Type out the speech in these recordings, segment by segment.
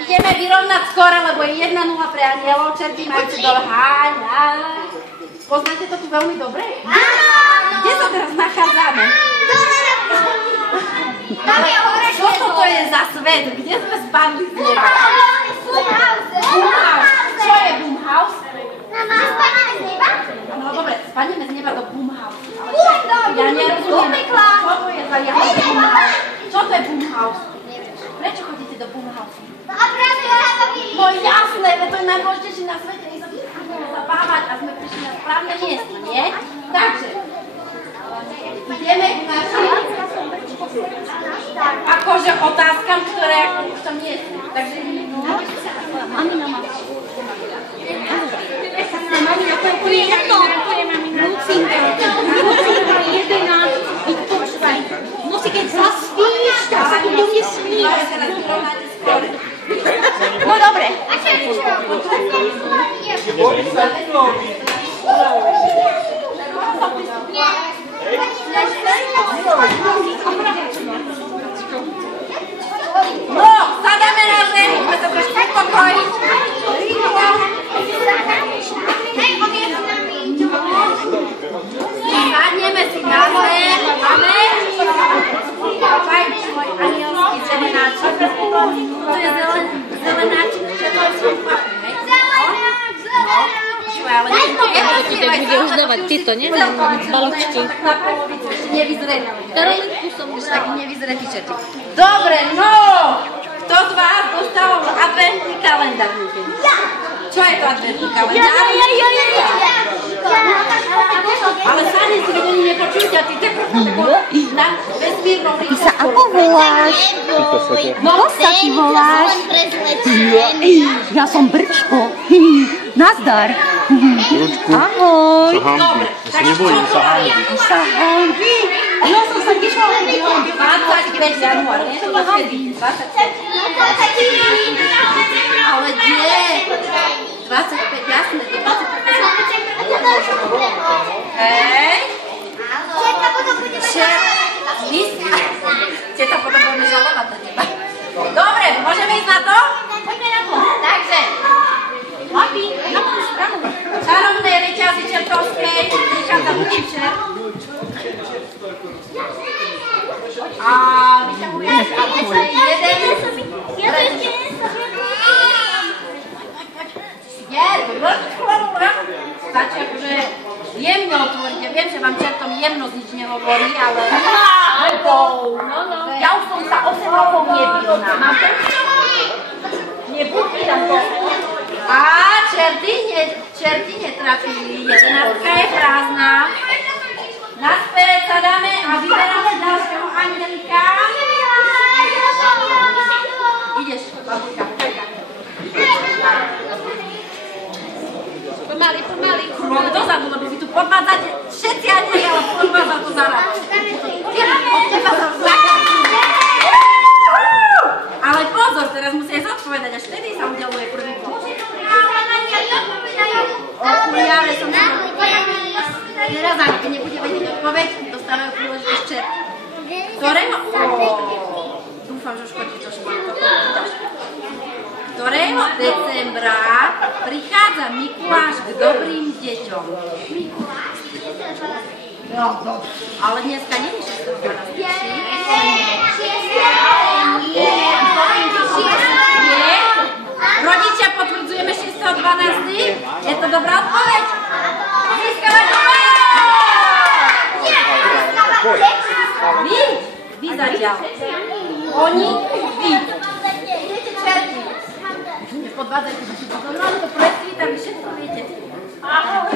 Ideme vyrovnať skoro, lebo je 1-0 pre anielov, čerty majúci dole. Poznáte to tu veľmi dobre? Kde sa teraz nachádzame? Čo toto je za svet? Kde sme spadli z neba? Boomhouse. Čo je Boomhouse? Spadneme z neba? No dobre, spadneme z neba do Boomhouse. Ja nerozumiem, čo to je za Boomhouse? Čo to je Boomhouse? Prečo chodíte do Boomhouse? No jasné, to je najdôležitejšie na svete, nech sa budeme zabávať a sme prišli na správne miesto, nie? Takže, ideme k našim akože otázkam, ktoré už tam nie sú. Takže, mamina má. Mamina, to je úplne jedno. Lucinka, 11, počúvaj. Musí, keď zaspíš, tak sa tu bude smíš. No dobre. No, sadáme na zem, sme sa trošku upokojiť. Sadneme si na zem, máme. Fajč, môj anielský zelenáčik. To je zelenáčik, že to je svoj papír, hej? Ale tu tak bude už dávať tieto, nie? Baločky. Na polovicu ešte nevyzreli. Ešte taký nevyzretý čertík. Dobre, no! Kto z vás dostal adventný kalendár? Čo je to adventný kalendár? Ale sami si ľudia nepočujte a ty na vesmírnom rýchlosti. Ty sa ako voláš? No sa ty voláš? Ja som Brčko. Nazdar. Ahoj. Sa hanbi. Ja sa nebojím sa hanbi. Sa hanbi. Ja som sa tešila. 25 január, nie? To máš kedy? 25. Ale kde? 25, jasné. Hej? Teta potom budeme žalovať na teba. Dobre, môžeme ísť na to? Takže. Lapi, na tú stranu. Čarovné reťazy čertovskej. Vychádza učiteľ. A vyťahujeme jeden. Stačí akože jemne otvoriť. Ja viem, že vám čertom jemnosť nič nehovorí, ale... Ja už som sa 8 rokov nebilná. Nepúšťam to. A čerty netrafili. 11 je prázdna. Naspäť sa dáme a vyberáme ďalšieho angelika. Ideš, babuška. Pomaly. Ale dozadu, lebo vy tu podvádzate všetci anjeli, ale podvádza to zaraz. Od teba sa vzlákam. Ale pozor, teraz musí aj zodpovedať, až vtedy sa udeluje prvý bod. Okuliare som sa teraz, ak nebude vedieť odpoveď, dostávajú príležitosť čerty. Ktorého... Dúfam, že už chodíš do školy. Ktorého decembra prichádza Mikuláš k dobrým deťom? Ale dneska nie je 6.12. Nie? Rodičia potvrdzujeme 6.12. Je to dobrá odpoveď? Získavate Vy zatiaľ. Oni, vy. Idete čerty. Nepodvádzajte, že si to normálne to presvíta, vy všetko viete. Ahoj.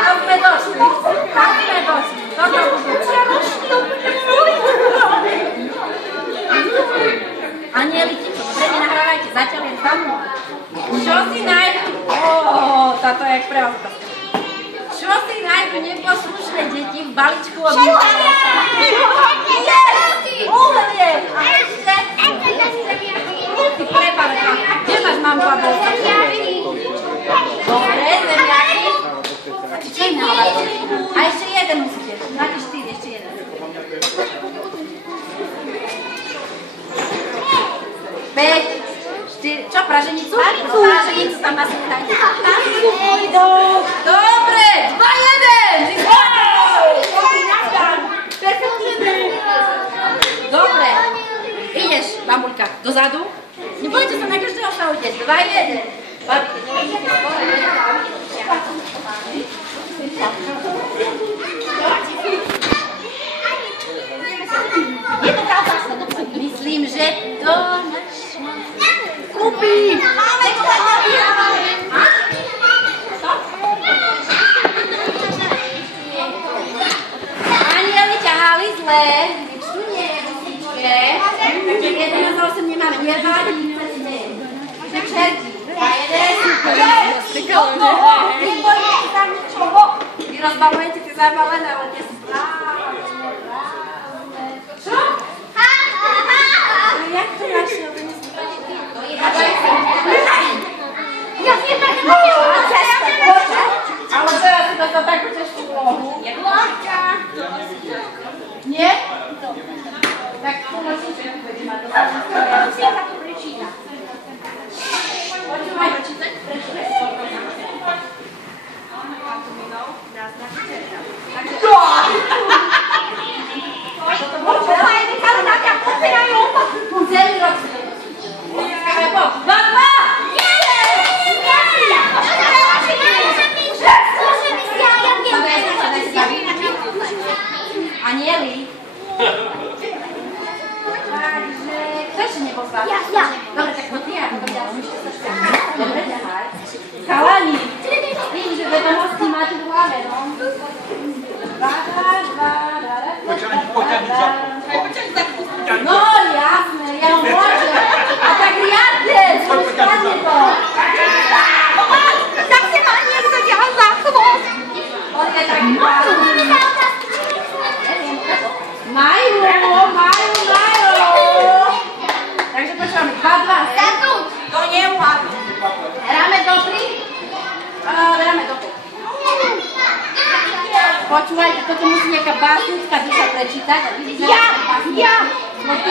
Tam sme došli. Toto budú. Anieliti, dobre, nenahrávajte, zatiaľ jen za mnou. Čo si nájdu... táto je jak pre vás. Čo si nájdu neposlušné deti v balíčku od Mikuláša? Uhlie! A ešte? Ty prepáľka. Kde máš mamku a bolca? Dobre, zemiaky. A čo iné hľadáte? A ešte jeden Stráženicu? Stráženicu tam asi nájde. Dobre, 2-1! Dobre, ideš, bambulka, dozadu. Nebojte sa na každého šaute, 2-1. Myslím, že to kúpi. Anieli ťahali zle, tu nie je vosičke, takže 1-8 nemáme, nevadí, že čerti. 2-1, nebojte sa ničoho. Vy rozbalujete tie zabalené, ale tie správne. Čo? Jak to našiel? Ja si tak nemôžem na cestu. Ale teraz si to takú cestu polohu. Je láka. Nie? Tak to musím si povedať, ma to musím sa to prečítať. Počúvaj, čítať? Takže to! Počúvaj, ale na ťa pozerajú. Celý rok si to ale po, 2-2! Anieli. Takže, kto ešte nebol z vás? Ja. Dobre, tak ty ako to ďalej. Dobre, ďahaj. Chalani, tým, že to hostí máte v hlave, no. No, jasné, ja môžem. A tak riadne, spadne to. Tak si ma niekto ďal za chvost. On je taký malý. Majú. Takže počúvame, 2-2. To neuhádnu. Hráme do 3? Hráme do 5. Počúvajte, toto musí nejaká básnická duša prečítať. Ja. No ty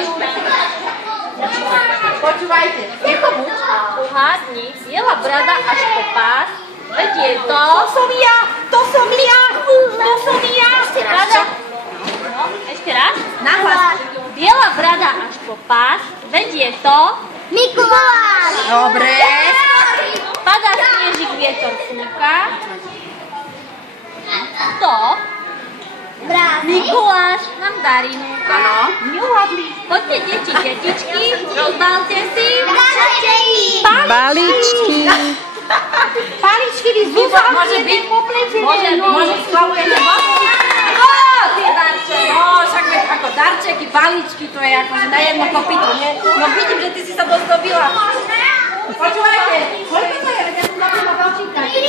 počúvajte. Ticho buď, uhádni, biela brada až po pás, veď je to... To som ja. Brada... No, ešte raz. Nahlas. Biela brada až po pás, veď je to... Mikuláš. Dobre. Padá snežík, vietor fúka. To... Mikuláš nám darí núka. Áno. Neuhádli. Poďte, deti, detičky, rozbalte si... Balíčky. Paličky, vy zúfali. Môže byť Môže schvalujeme tie darčeky. Však veď ako darčeky, balíčky, to je akože na jedno kopyto, nie? No vidím, že ty si sa dozdobila. Počúvajte, koľko to je? Ja som zabila veľčíka. 3.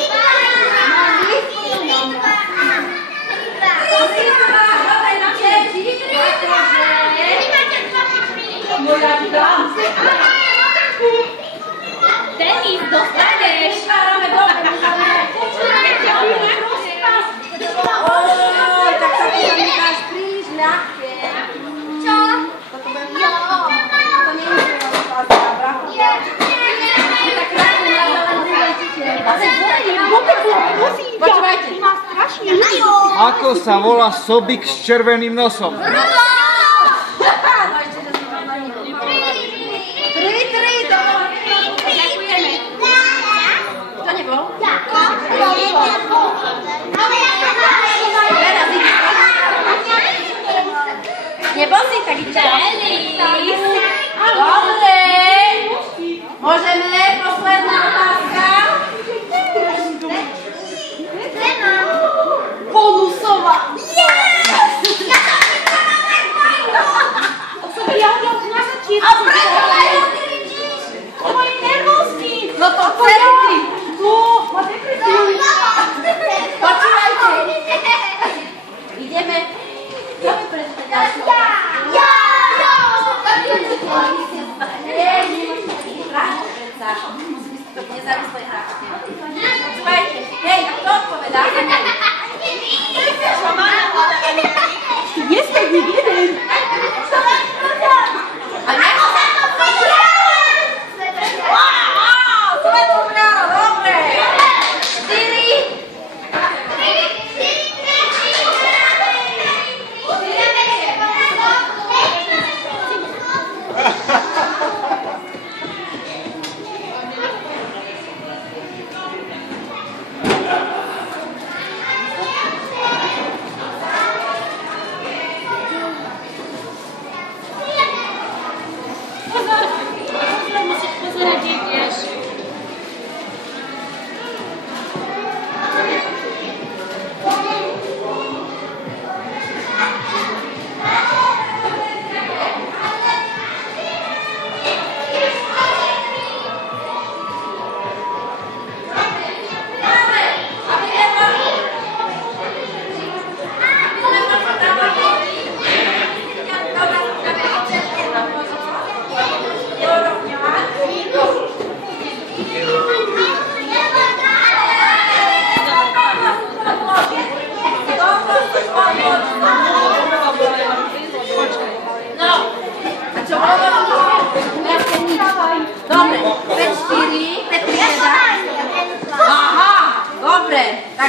Moja dám. Denis, dostaneš. Oj, tak sa to zamýkaš príliš ľahké. Čo? Toto bude to nie je otázka, bracho. Tak krátko počúvajte. Ako sa volá sobík s červeným nosom? 3, ďakujeme. To nebol? Nebol si taký Denis. Dobre. Môžeme, posledná otázka. Bonusová. Ja hodil na začiatku. A prečo kričíš? To je nervózny. No to celý. Ma depresiu. Počúvajte. Ideme. Kto mi prečíta ďalšiu otázku? Ja.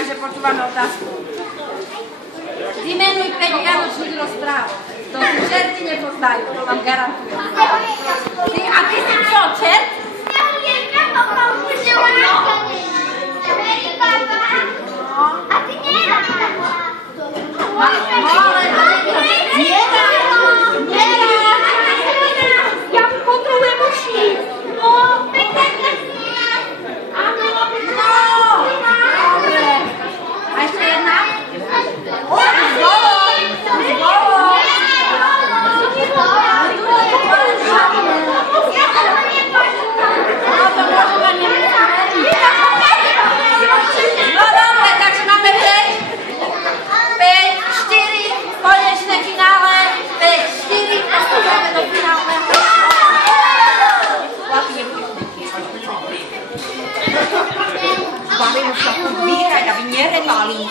Takže počúvame otázku. Vymenuj 5 vianočných rozpráv. To si čerti nepoznajú, to vám garantujem. A ty si čo, čert? A ty nedá. Ja kontrolujem uši. No, pekne. Áno. Dobre. A ešte jedna? No dobre, takže máme 5, 4, konečné finále, 5, 4, postupujeme do finálneho. Bavím sa tu vírať, aby nerevali.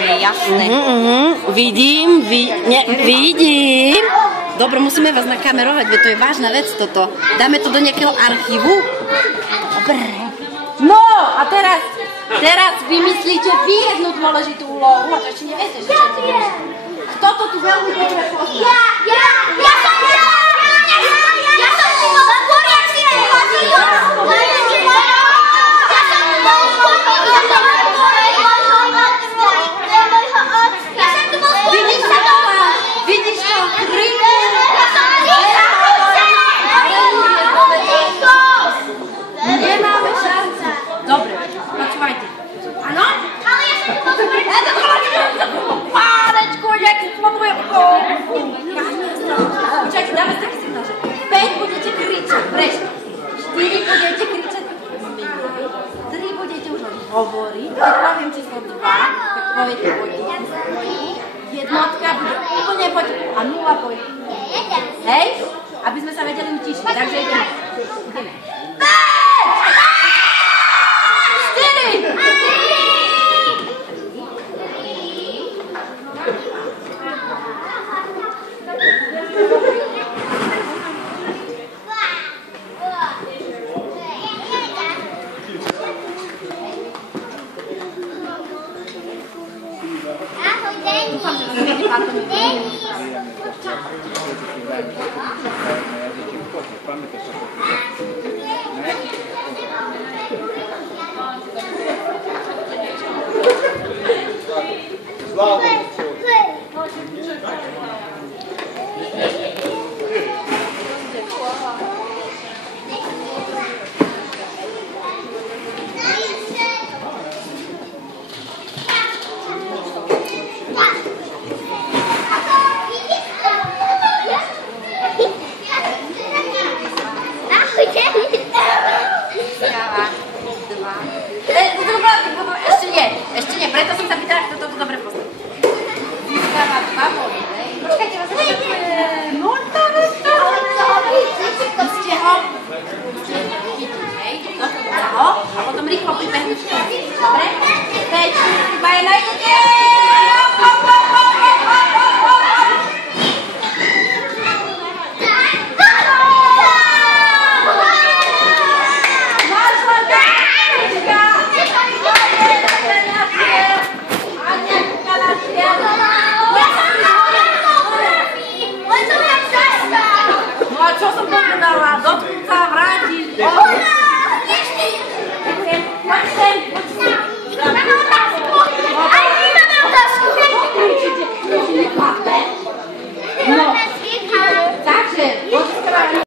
Jasné. Vidím. Dobre, musíme vás nakamerovať, veď to je vážna vec toto. Dáme to do nejakého archívu? Dobre. No, a teraz vymyslíte vy jednu dôležitú úlohu, a to ešte neviete, že čo je dôležité. Kto to tu veľmi dobre pozná? Ja som Vidíš to? Nemáme šancu. Dobre, počúvajte. Áno? Ale ja som tu Pánečku, jak slobuje. Počujete, dáme si taký signál, že 5 budete kričať, prečo? 4 budete kričať, 3 budete už len hovoriť, keď poviem číslo 2, tak poviete potichu, jednotka bude úplne potichu a 0 potichu. Hej? Aby sme sa vedeli utišiť, takže ideme. 5! 4! Dúfam, že to bude pán Tomi. Slavo.